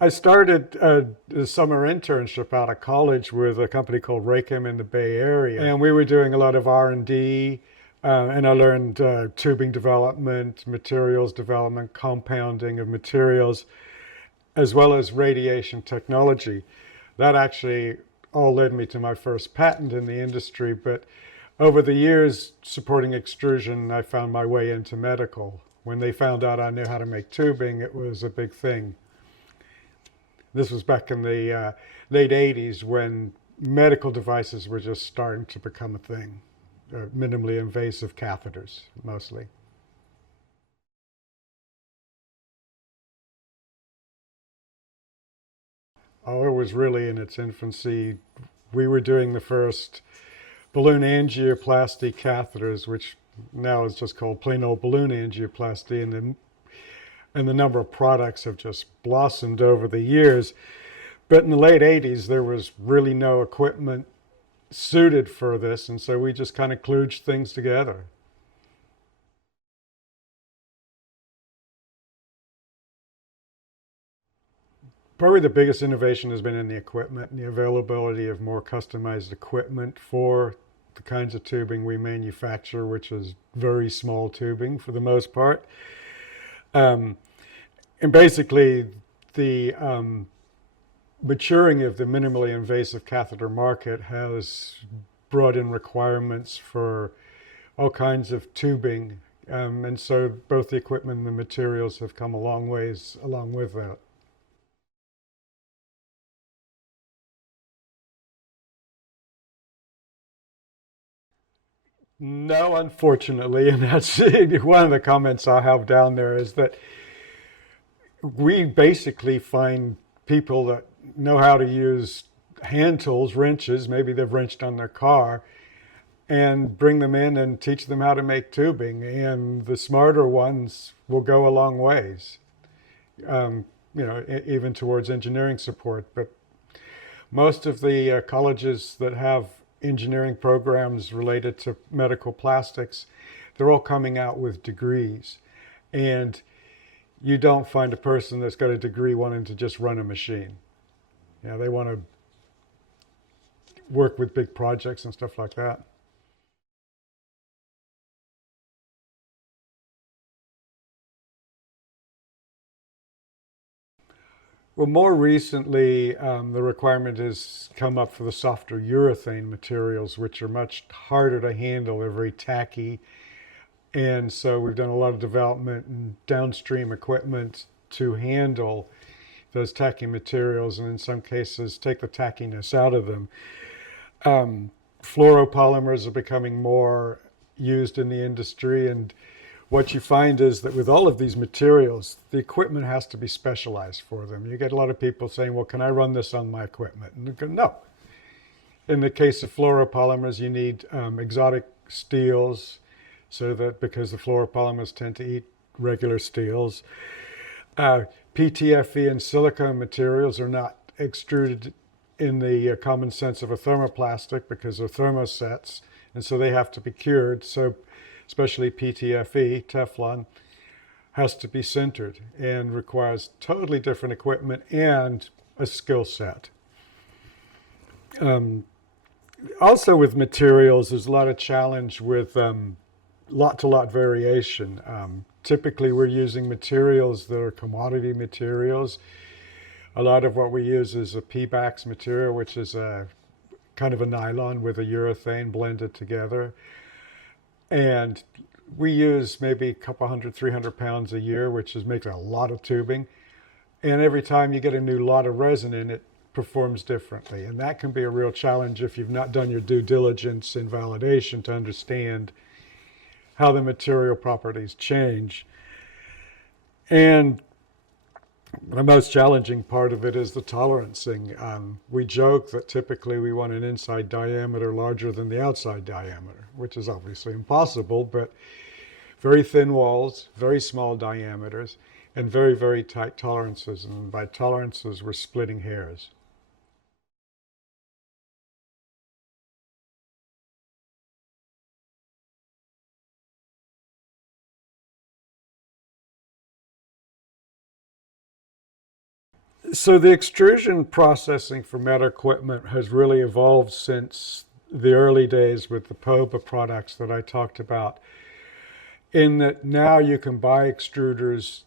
I started a summer internship out of college with a company called Raychem in the Bay Area, and we were doing a lot of R&D, and I learned tubing development, materials development, compounding of materials, as well as radiation technology. That actually all led me to my first patent in the industry, but over the years supporting extrusion, I found my way into medical. When they found out I knew how to make tubing, it was a big thing. This was back in the late 80s when medical devices were just starting to become a thing. Minimally invasive catheters, mostly. Oh, it was really in its infancy. We were doing the first balloon angioplasty catheters, which now is just called plain old balloon angioplasty, and the number of products have just blossomed over the years. But in the late 80s, there was really no equipment suited for this, and so we just kind of kludged things together. Probably the biggest innovation has been in the equipment and the availability of more customized equipment for the kinds of tubing we manufacture, which is very small tubing for the most part. Um, and basically, the maturing of the minimally invasive catheter market has brought in requirements for all kinds of tubing. And so both the equipment and the materials have come a long ways along with that. No, unfortunately, and that's one of the comments I have down there is that we basically find people that know how to use hand tools, wrenches, maybe they've wrenched on their car, and bring them in and teach them how to make tubing. And the smarter ones will go a long ways, even towards engineering support. But most of the colleges that have engineering programs related to medical plastics, they're all coming out with degrees. And you don't find a person that's got a degree wanting to just run a machine. They want to work with big projects and stuff like that. Well, more recently, the requirement has come up for the softer urethane materials, which are much harder to handle. They're very tacky. And so we've done a lot of development and downstream equipment to handle those tacky materials and in some cases take the tackiness out of them. Fluoropolymers are becoming more used in the industry, and what you find is that with all of these materials, the equipment has to be specialized for them. You get a lot of people saying, well, can I run this on my equipment? And they go, no. In the case of fluoropolymers, you need exotic steels, so that because the fluoropolymers tend to eat regular steels. PTFE and silicone materials are not extruded in the common sense of a thermoplastic because they're thermosets, and so they have to be cured. So especially PTFE, Teflon, has to be sintered and requires totally different equipment and a skill set. Um, Also with materials, there's a lot of challenge with lot to lot variation. Typically, we're using materials that are commodity materials. A lot of what we use is a P-Bax material, which is a kind of a nylon with a urethane blended together. And we use maybe a couple hundred, 300 pounds a year, which makes a lot of tubing. And every time you get a new lot of resin in, it performs differently. And that can be a real challenge if you've not done your due diligence in validation to understand how the material properties change. And the most challenging part of it is the tolerancing. We joke that typically we want an inside diameter larger than the outside diameter, which is obviously impossible, but very thin walls, very small diameters, and very, very tight tolerances. And by tolerances, we're splitting hairs. So the extrusion processing for metal equipment has really evolved since the early days with the POBA products that I talked about, in that now you can buy extruders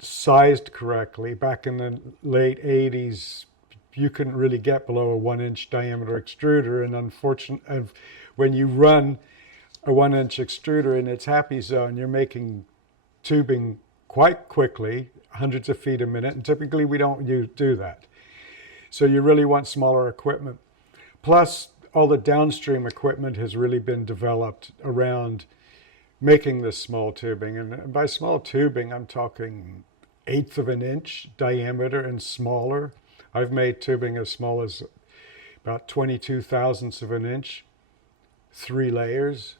sized correctly. Back in the late 80s, you couldn't really get below a 1-inch diameter extruder, and unfortunately, when you run a 1-inch extruder in its happy zone, you're making tubing quite quickly, hundreds of feet a minute, and typically we don't do that. So you really want smaller equipment. Plus, all the downstream equipment has really been developed around making this small tubing. And by small tubing, I'm talking 1/8 of an inch diameter and smaller. I've made tubing as small as about 22 thousandths of an inch, 3 layers.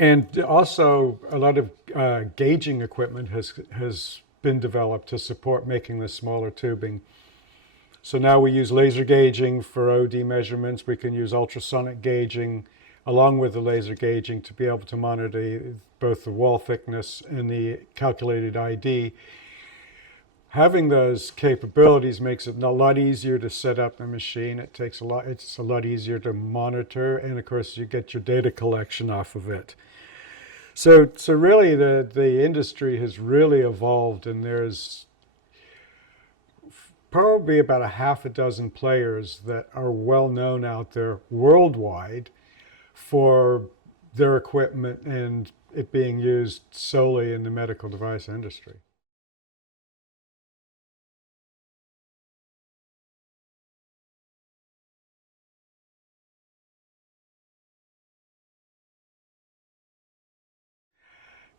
And also a lot of gauging equipment has been developed to support making this smaller tubing. So now we use laser gauging for OD measurements. We can use ultrasonic gauging along with the laser gauging to be able to monitor both the wall thickness and the calculated ID. Having those capabilities makes it a lot easier to set up the machine. It's a lot easier to monitor, and of course you get your data collection off of it. So really the industry has really evolved, and there's probably about a half a dozen players that are well known out there worldwide for their equipment and it being used solely in the medical device industry.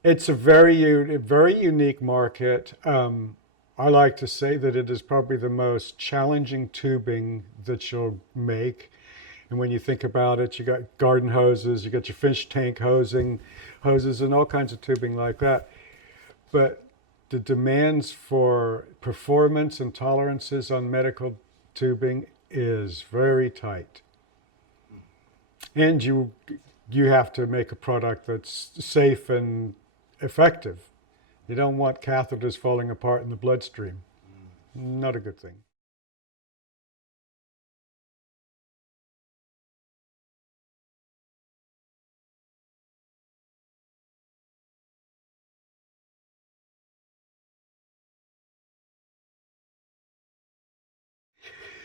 It's a very unique market. I like to say that it is probably the most challenging tubing that you'll make. And when you think about it, you got garden hoses, you got your fish tank hoses, and all kinds of tubing like that. But the demands for performance and tolerances on medical tubing is very tight. And you have to make a product that's safe and effective. You don't want catheters falling apart in the bloodstream. Not a good thing.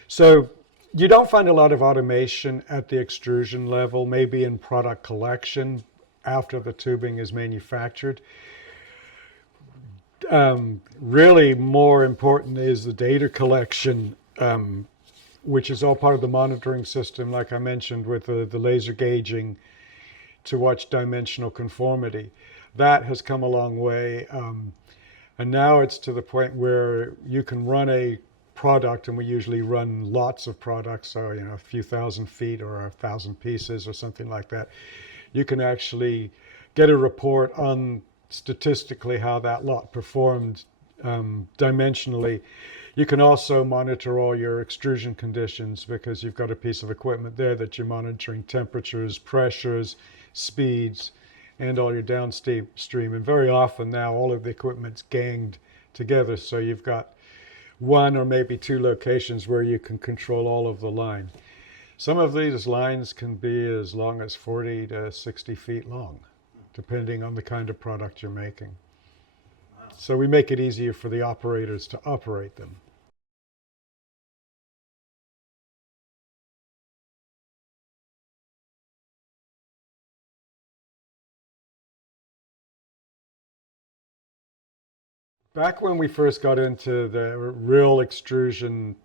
So you don't find a lot of automation at the extrusion level, maybe in product collection after the tubing is manufactured. Really more important is the data collection, which is all part of the monitoring system, like I mentioned, with the laser gauging to watch dimensional conformity. That has come a long way. And now it's to the point where you can run a product, and we usually run lots of products, so a few thousand feet or 1,000 pieces or something like that. You can actually get a report on statistically how that lot performed dimensionally. You can also monitor all your extrusion conditions because you've got a piece of equipment there that you're monitoring temperatures, pressures, speeds, and all your downstream. And very often now all of the equipment's ganged together, so you've got one or maybe 2 locations where you can control all of the line. Some of these lines can be as long as 40 to 60 feet long, depending on the kind of product you're making. Wow. So we make it easier for the operators to operate them. Back when we first got into the real extrusion,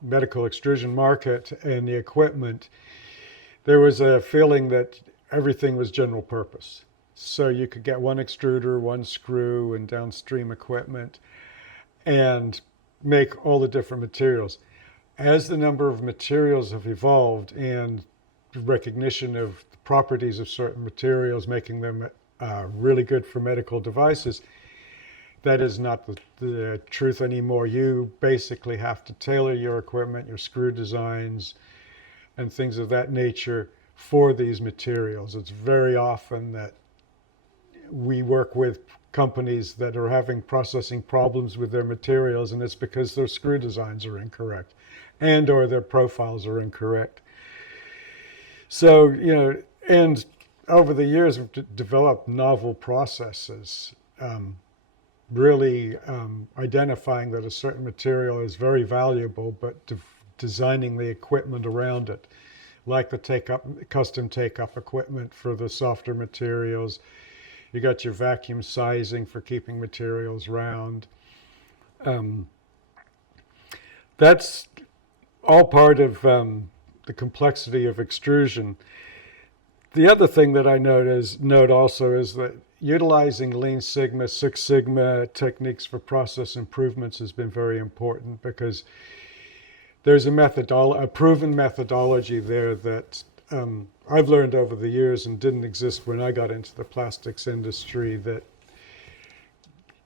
medical extrusion market and the equipment, there was a feeling that everything was general purpose. So you could get one extruder, one screw, and downstream equipment and make all the different materials. As the number of materials have evolved and recognition of the properties of certain materials, making them really good for medical devices, that is not the truth anymore. You basically have to tailor your equipment, your screw designs, and things of that nature for these materials. It's very often that we work with companies that are having processing problems with their materials, and it's because their screw designs are incorrect and or their profiles are incorrect. So, and over the years we've developed novel processes, really identifying that a certain material is very valuable, but designing the equipment around it, like the custom take-up equipment for the softer materials. You got your vacuum sizing for keeping materials round. That's all part of the complexity of extrusion. The other thing that I note also is that utilizing Lean Sigma, Six Sigma techniques for process improvements has been very important, because there's a proven methodology there that I've learned over the years and didn't exist when I got into the plastics industry, that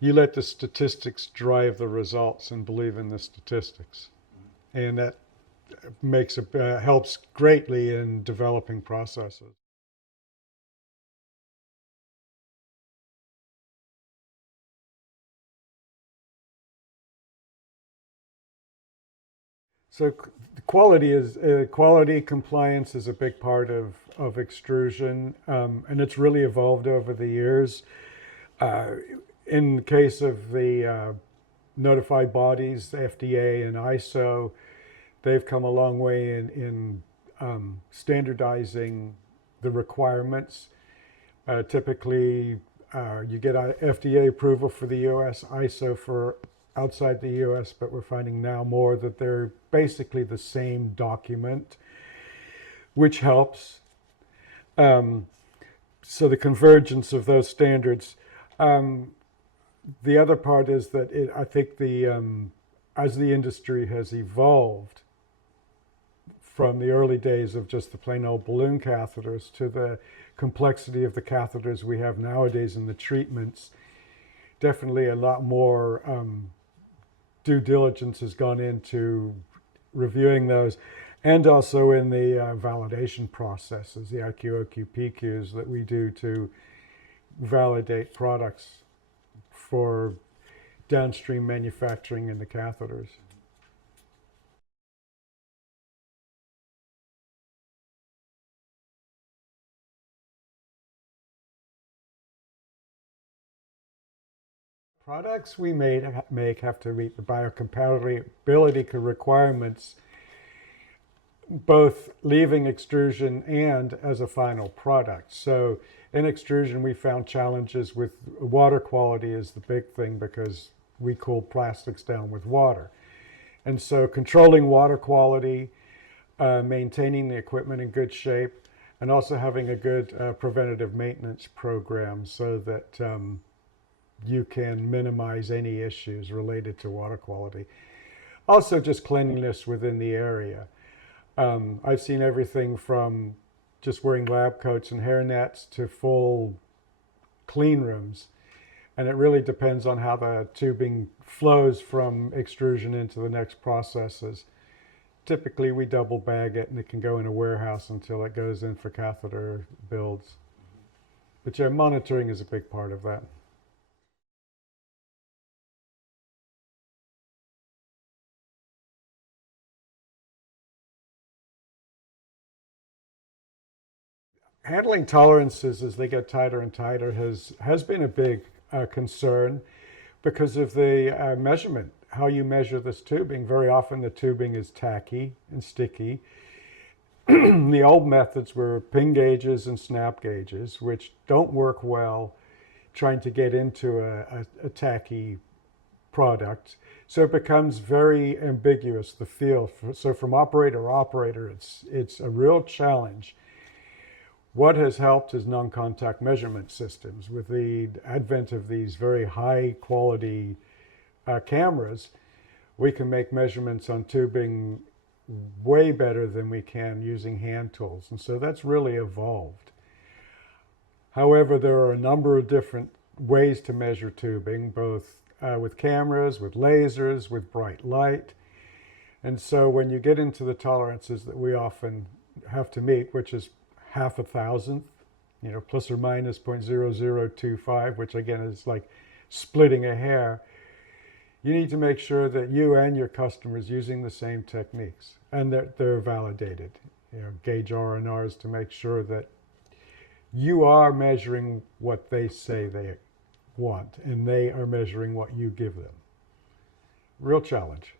you let the statistics drive the results and believe in the statistics. And that helps greatly in developing processes. So quality compliance is a big part of extrusion, and it's really evolved over the years. In the case of the notified bodies, the FDA and ISO, they've come a long way in standardizing the requirements. Typically, you get FDA approval for the US, ISO for outside the US, but we're finding now more that they're basically the same document, which helps. So the convergence of those standards. The other part is that I think as the industry has evolved from the early days of just the plain old balloon catheters to the complexity of the catheters we have nowadays in the treatments, definitely a lot more due diligence has gone into reviewing those, and also in the validation processes, the IQ, OQ, PQs that we do to validate products for downstream manufacturing in the catheters. Products we make have to meet the biocompatibility requirements, both leaving extrusion and as a final product. So in extrusion, we found challenges with water quality is the big thing, because we cool plastics down with water. And so controlling water quality, maintaining the equipment in good shape, and also having a good preventative maintenance program so that you can minimize any issues related to water quality. Also, just cleanliness within the area. I've seen everything from just wearing lab coats and hairnets to full clean rooms. And it really depends on how the tubing flows from extrusion into the next processes. Typically, we double bag it, and it can go in a warehouse until it goes in for catheter builds. But yeah, monitoring is a big part of that. Handling tolerances as they get tighter and tighter has been a big concern, because of the measurement, how you measure this tubing. Very often the tubing is tacky and sticky. The old methods were pin gauges and snap gauges, which don't work well trying to get into a tacky product. So it becomes very ambiguous, the feel. So from operator to operator, it's a real challenge. What has helped is non-contact measurement systems. With the advent of these very high quality cameras, we can make measurements on tubing way better than we can using hand tools. And so that's really evolved. However, there are a number of different ways to measure tubing, both with cameras, with lasers, with bright light. And so when you get into the tolerances that we often have to meet, which is 0.005, plus or minus 0.0025, which again is like splitting a hair. You need to make sure that you and your customers using the same techniques and that they're validated. Gauge R&Rs to make sure that you are measuring what they say they want and they are measuring what you give them. Real challenge.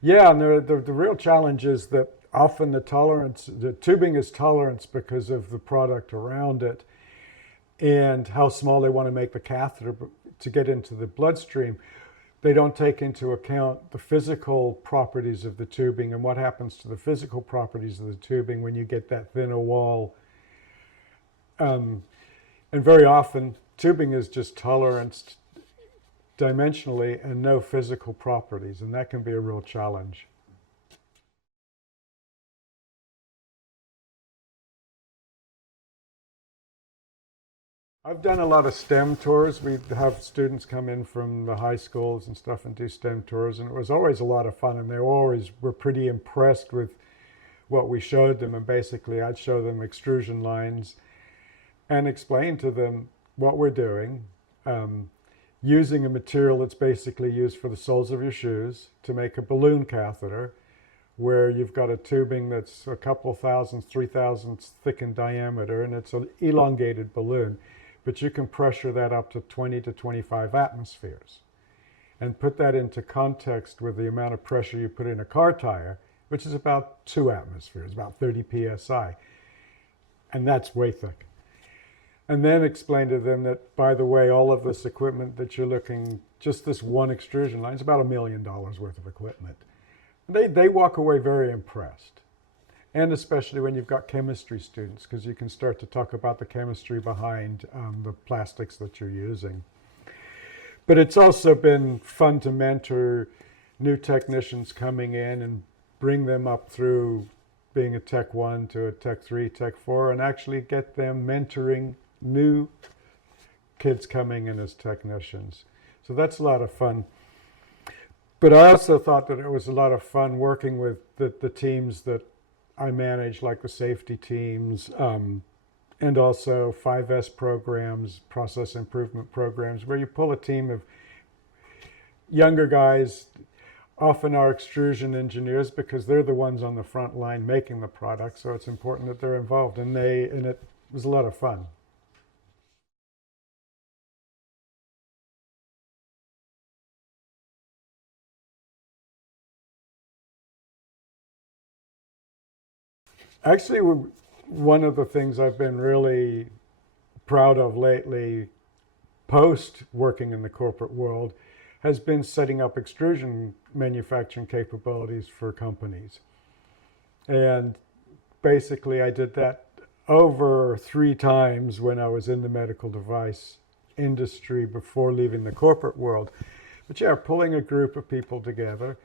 Yeah, and the real challenge is that often the tubing is tolerance because of the product around it and how small they want to make the catheter to get into the bloodstream. They don't take into account the physical properties of the tubing and what happens to the physical properties of the tubing when you get that thinner wall. And very often, tubing is just tolerance dimensionally and no physical properties, and that can be a real challenge. I've done a lot of STEM tours. We have students come in from the high schools and stuff and do STEM tours, and it was always a lot of fun, and they always were pretty impressed with what we showed them. And basically I'd show them extrusion lines and explain to them what we're doing, using a material that's basically used for the soles of your shoes to make a balloon catheter, where you've got a tubing that's a couple thousandths, 3,000ths thick in diameter, and it's an elongated balloon. But you can pressure that up to 20 to 25 atmospheres and put that into context with the amount of pressure you put in a car tire, which is about 2 atmospheres, about 30 psi. And that's way thick. And then explain to them that, by the way, all of this equipment that you're looking, just this one extrusion line, is about $1 million worth of equipment. They walk away very impressed. And especially when you've got chemistry students, because you can start to talk about the chemistry behind the plastics that you're using. But it's also been fun to mentor new technicians coming in and bring them up through being a Tech 1 to a Tech 3, Tech 4, and actually get them mentoring new kids coming in as technicians. So that's a lot of fun. But I also thought that it was a lot of fun working with the teams that I manage, like the safety teams, and also 5S programs, process improvement programs, where you pull a team of younger guys, often are extrusion engineers, because they're the ones on the front line making the product, so it's important that they're involved, and it was a lot of fun. Actually, one of the things I've been really proud of lately, post working in the corporate world, has been setting up extrusion manufacturing capabilities for companies. And basically I did that over 3 times when I was in the medical device industry before leaving the corporate world. But yeah, pulling a group of people together,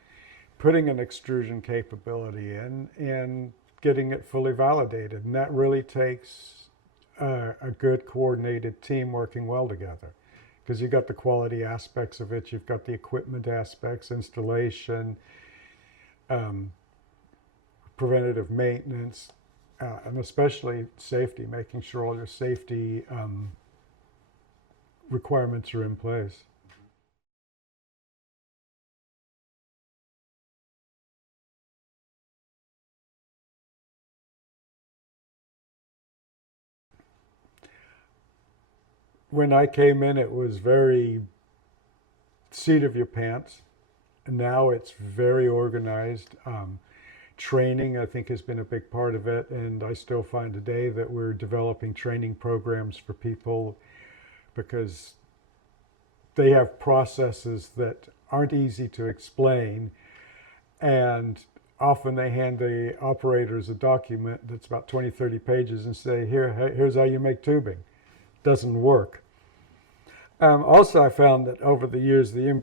putting an extrusion capability in, and getting it fully validated. And that really takes a good coordinated team working well together, because you've got the quality aspects of it, you've got the equipment aspects, installation, preventative maintenance, and especially safety, making sure all your safety requirements are in place. When I came in, it was very seat of your pants. And now it's very organized. Training, I think, has been a big part of it. And I still find today that we're developing training programs for people, because they have processes that aren't easy to explain. And often they hand the operators a document that's about 20, 30 pages and say, here's how you make tubing. Doesn't work. Also, I found that over the years, the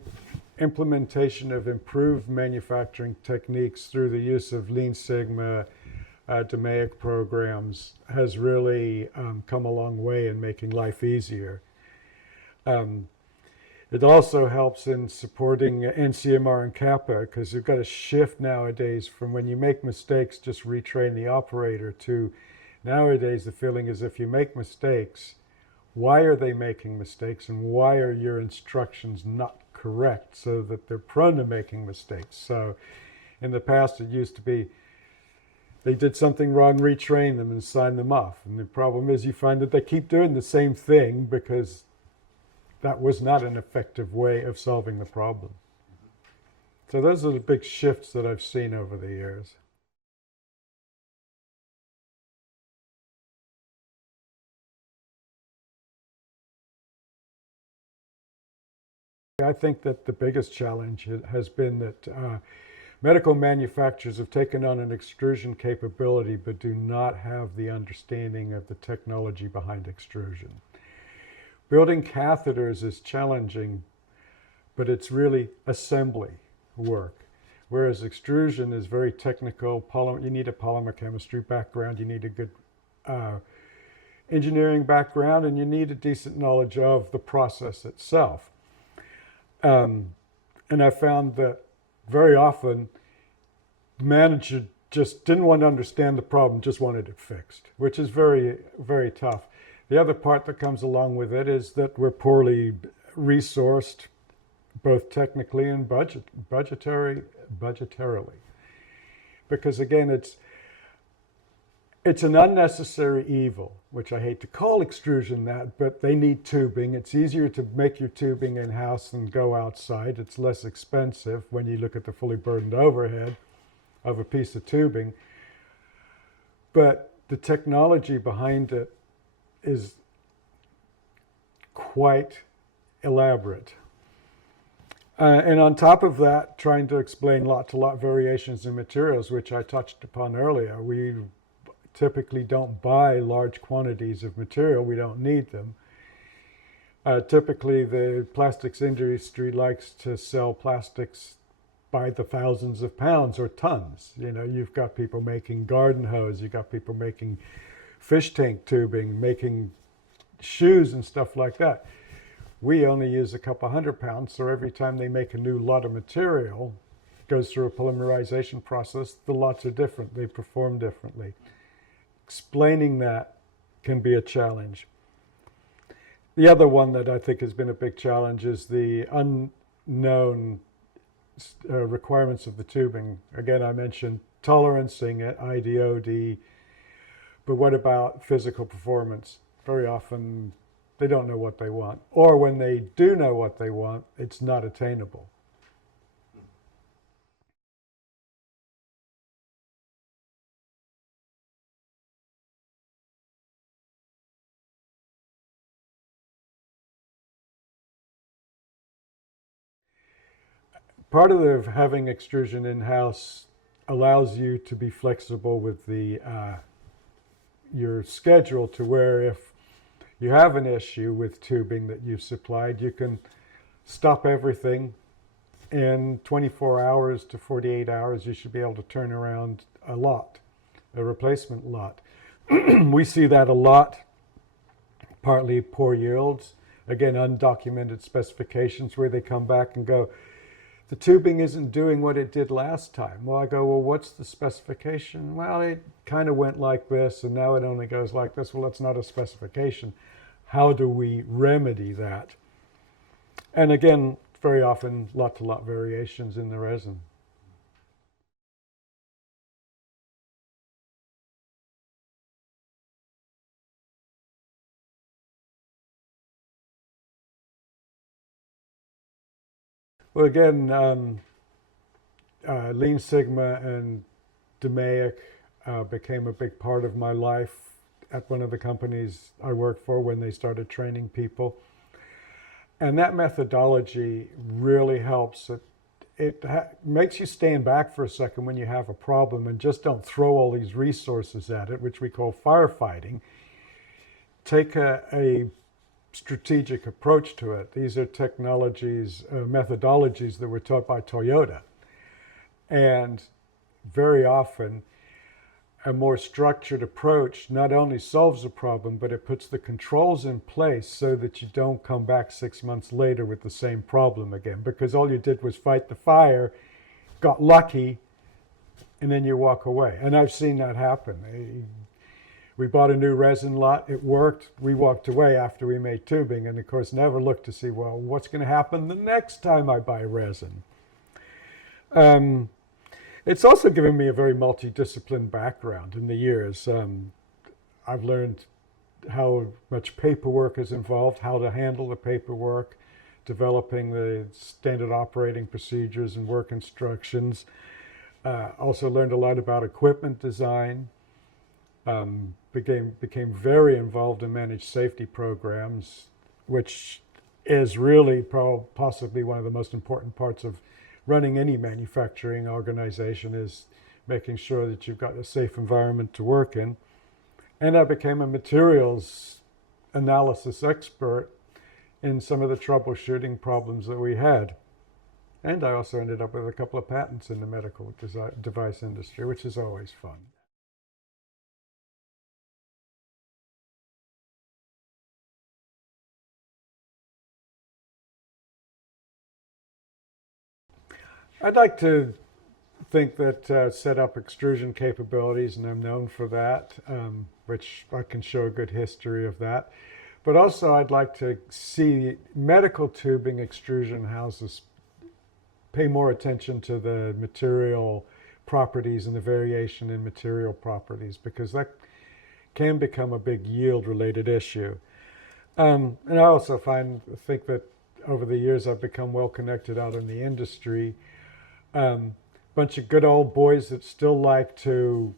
implementation of improved manufacturing techniques through the use of Lean Sigma, DMAIC programs has really come a long way in making life easier. It also helps in supporting NCMR and CAPA, because you've got a shift nowadays from when you make mistakes, just retrain the operator, to Nowadays, the feeling is if you make mistakes, why are they making mistakes and why are your instructions not correct so that they're prone to making mistakes? So in the past, it used to be they did something wrong, retrain them and sign them off. And the problem is you find that they keep doing the same thing because that was not an effective way of solving the problem. So those are the big shifts that I've seen over the years. I think that the biggest challenge has been that medical manufacturers have taken on an extrusion capability but do not have the understanding of the technology behind extrusion. Building catheters is challenging, but it's really assembly work. Whereas extrusion is very technical. You need a polymer chemistry background, you need a good engineering background, and you need a decent knowledge of the process itself. And I found that very often the manager just didn't want to understand the problem, just wanted it fixed, which is very, very tough. The other part that comes along with it is that we're poorly resourced, both technically and budgetarily. Because again, it's an unnecessary evil, which I hate to call extrusion that, but they need tubing. It's easier to make your tubing in-house than go outside. It's less expensive when you look at the fully burdened overhead of a piece of tubing. But the technology behind it is quite elaborate. And on top of that, trying to explain lot-to-lot variations in materials, which I touched upon earlier. We typically don't buy large quantities of material. We don't need them. Typically, the plastics industry likes to sell plastics by the thousands of pounds or tons. You know, you've got people making garden hose, you've got people making fish tank tubing, making shoes and stuff like that. We only use a couple 100 pounds, so every time they make a new lot of material, it goes through a polymerization process. The lots are different, they perform differently. Explaining that can be a challenge. The other one that I think has been a big challenge is the unknown requirements of the tubing. Again, I mentioned tolerancing it, IDOD, but what about physical performance? Very often they don't know what they want, or when they do know what they want, it's not attainable. Part of having extrusion in-house allows you to be flexible with your schedule, to where if you have an issue with tubing that you've supplied, you can stop everything. In 24 hours to 48 hours, you should be able to turn around a replacement lot. We see that a lot, partly poor yields, again, undocumented specifications where they come back and go, the tubing isn't doing what it did last time. Well, I go, well, what's the specification? Well, it kind of went like this, and now it only goes like this. Well, that's not a specification. How do we remedy that? And again, very often, lot-to-lot variations in the resin. Well, again, Lean Sigma and DMAIC became a big part of my life at one of the companies I worked for when they started training people. And that methodology really helps. It makes you stand back for a second when you have a problem and just don't throw all these resources at it, which we call firefighting. Take a strategic approach to it. These are technologies, methodologies that were taught by Toyota. And very often, a more structured approach not only solves a problem, but it puts the controls in place so that you don't come back 6 months later with the same problem again, because all you did was fight the fire, got lucky, and then you walk away. And I've seen that happen. We bought a new resin lot. It worked. We walked away after we made tubing, and of course never looked to see, well, what's going to happen the next time I buy resin. It's also given me a very multidisciplined background in the years. I've learned how much paperwork is involved, how to handle the paperwork, developing the standard operating procedures and work instructions. Also learned a lot about equipment design. Became very involved in managed safety programs, which is really possibly one of the most important parts of running any manufacturing organization, is making sure that you've got a safe environment to work in. And I became a materials analysis expert in some of the troubleshooting problems that we had. And I also ended up with a couple of patents in the medical device industry, which is always fun. I'd like to think that set up extrusion capabilities, and I'm known for that, which I can show a good history of that. But also I'd like to see medical tubing extrusion houses pay more attention to the material properties and the variation in material properties, because that can become a big yield-related issue. And I also think that over the years I've become well connected out in the industry. Bunch of good old boys that still like to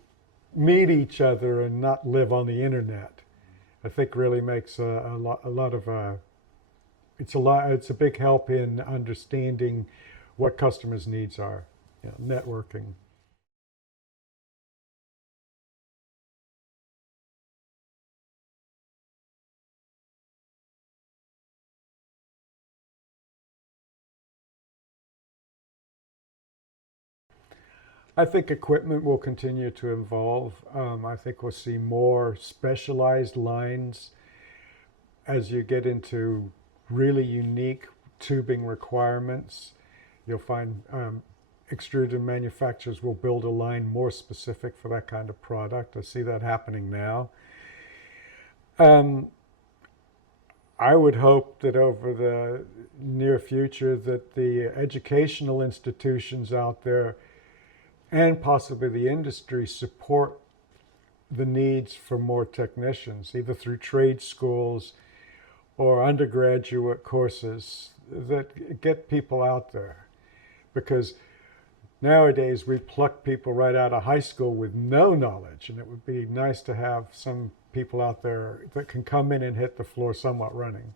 meet each other and not live on the internet. I think really makes a lot of it's a big help in understanding what customers' needs are, networking. I think equipment will continue to evolve. I think we'll see more specialized lines as you get into really unique tubing requirements. You'll find extrusion manufacturers will build a line more specific for that kind of product. I see that happening now. I would hope that over the near future that the educational institutions out there and possibly the industry support the needs for more technicians, either through trade schools or undergraduate courses that get people out there. Because nowadays we pluck people right out of high school with no knowledge, and it would be nice to have some people out there that can come in and hit the floor somewhat running.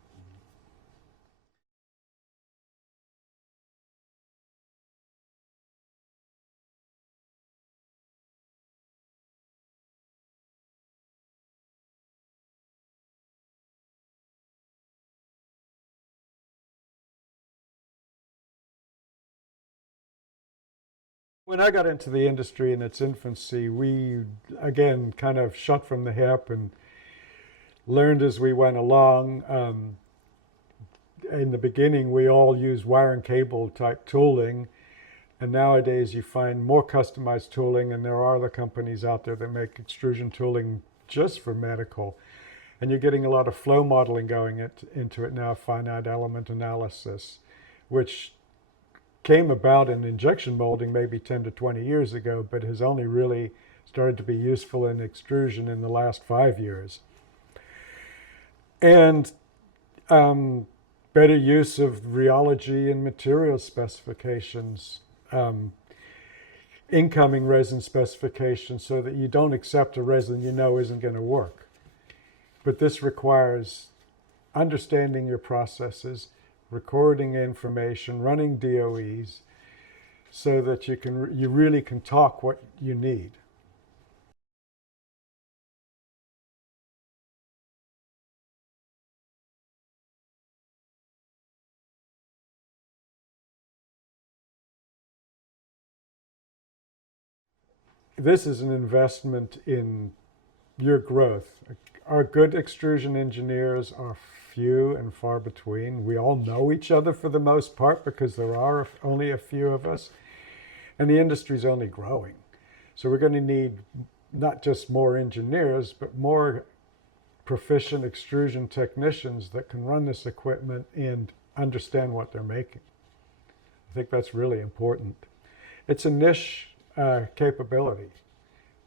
When I got into the industry in its infancy, we, again, kind of shot from the hip and learned as we went along. In the beginning, we all used wire and cable type tooling. And nowadays, you find more customized tooling, and there are other companies out there that make extrusion tooling just for medical. And you're getting a lot of flow modeling going into it now, finite element analysis, which came about in injection molding maybe 10 to 20 years ago, but has only really started to be useful in extrusion in the last 5 years. And better use of rheology and material specifications, incoming resin specifications, so that you don't accept a resin you know isn't going to work. But this requires understanding your processes, recording information, running DOEs, so that you really can talk what you need. This is an investment in your growth. Our good extrusion engineers are few and far between. We all know each other for the most part because there are only a few of us, and the industry's only growing. So we're going to need not just more engineers, but more proficient extrusion technicians that can run this equipment and understand what they're making. I think that's really important. It's a niche capability.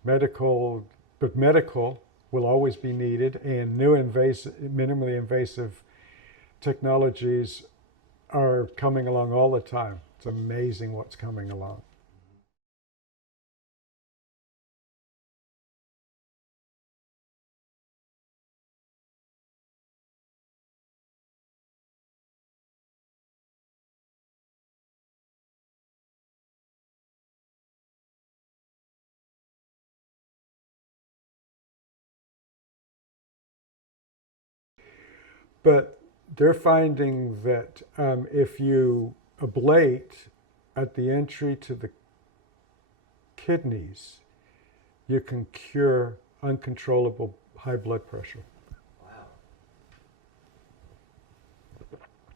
But medical will always be needed, and new minimally invasive technologies are coming along all the time. It's amazing what's coming along. But they're finding that if you ablate at the entry to the kidneys, you can cure uncontrollable high blood pressure. Wow.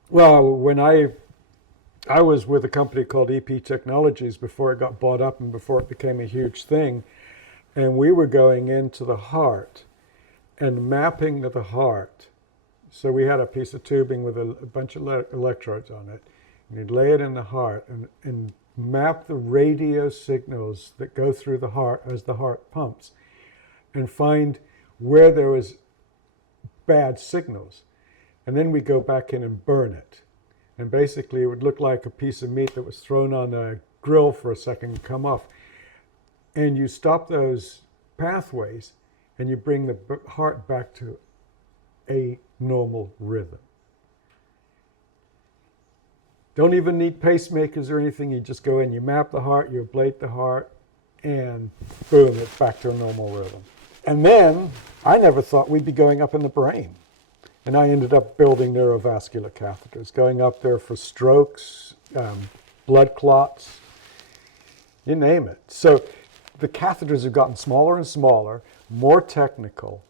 Well, when I was with a company called EP Technologies before it got bought up and before it became a huge thing, and we were going into the heart and mapping the heart. So we had a piece of tubing with a bunch of electrodes on it, and you'd lay it in the heart and map the radio signals that go through the heart as the heart pumps, and find where there was bad signals. And then we go back in and burn it. And basically it would look like a piece of meat that was thrown on a grill for a second and come off. And you stop those pathways and you bring the heart back to a normal rhythm. Don't even need pacemakers or anything. You just go in, you map the heart, you ablate the heart, and boom, it's back to a normal rhythm. And then I never thought we'd be going up in the brain. And I ended up building neurovascular catheters, going up there for strokes, blood clots, you name it. So the catheters have gotten smaller and smaller, more technical.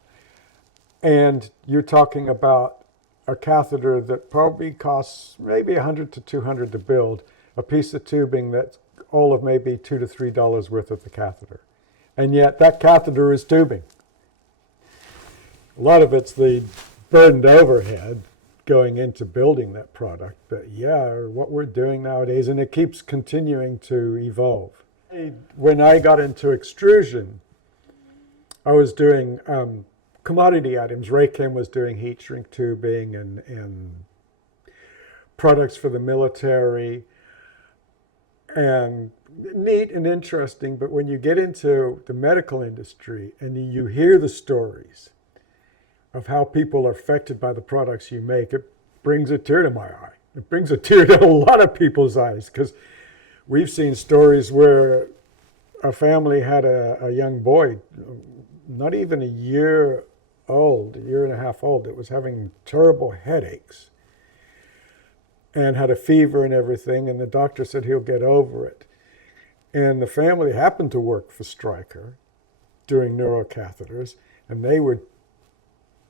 And you're talking about a catheter that probably costs maybe $100 to $200 to build, a piece of tubing that's all of maybe $2 to $3 worth of the catheter. And yet that catheter is tubing. A lot of it's the burdened overhead going into building that product. But yeah, what we're doing nowadays, and it keeps continuing to evolve. When I got into extrusion, I was doing commodity items. Raychem was doing heat shrink tubing and products for the military. And neat and interesting, but when you get into the medical industry and you hear the stories of how people are affected by the products you make, it brings a tear to my eye. It brings a tear to a lot of people's eyes, because we've seen stories where a family had a young boy, not even a year and a half old, that was having terrible headaches and had a fever and everything, and the doctor said he'll get over it. And the family happened to work for Stryker doing neurocatheters, and they were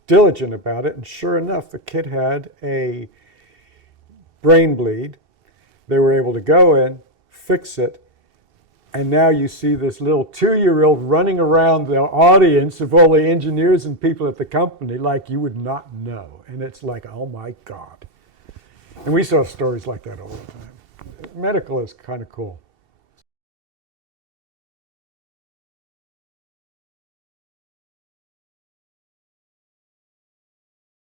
diligent about it, and sure enough, the kid had a brain bleed. They were able to go in, fix it, and now you see this little 2-year-old running around the audience of all the engineers and people at the company like you would not know. And it's like, oh my God. And we saw stories like that all the time. Medical is kind of cool.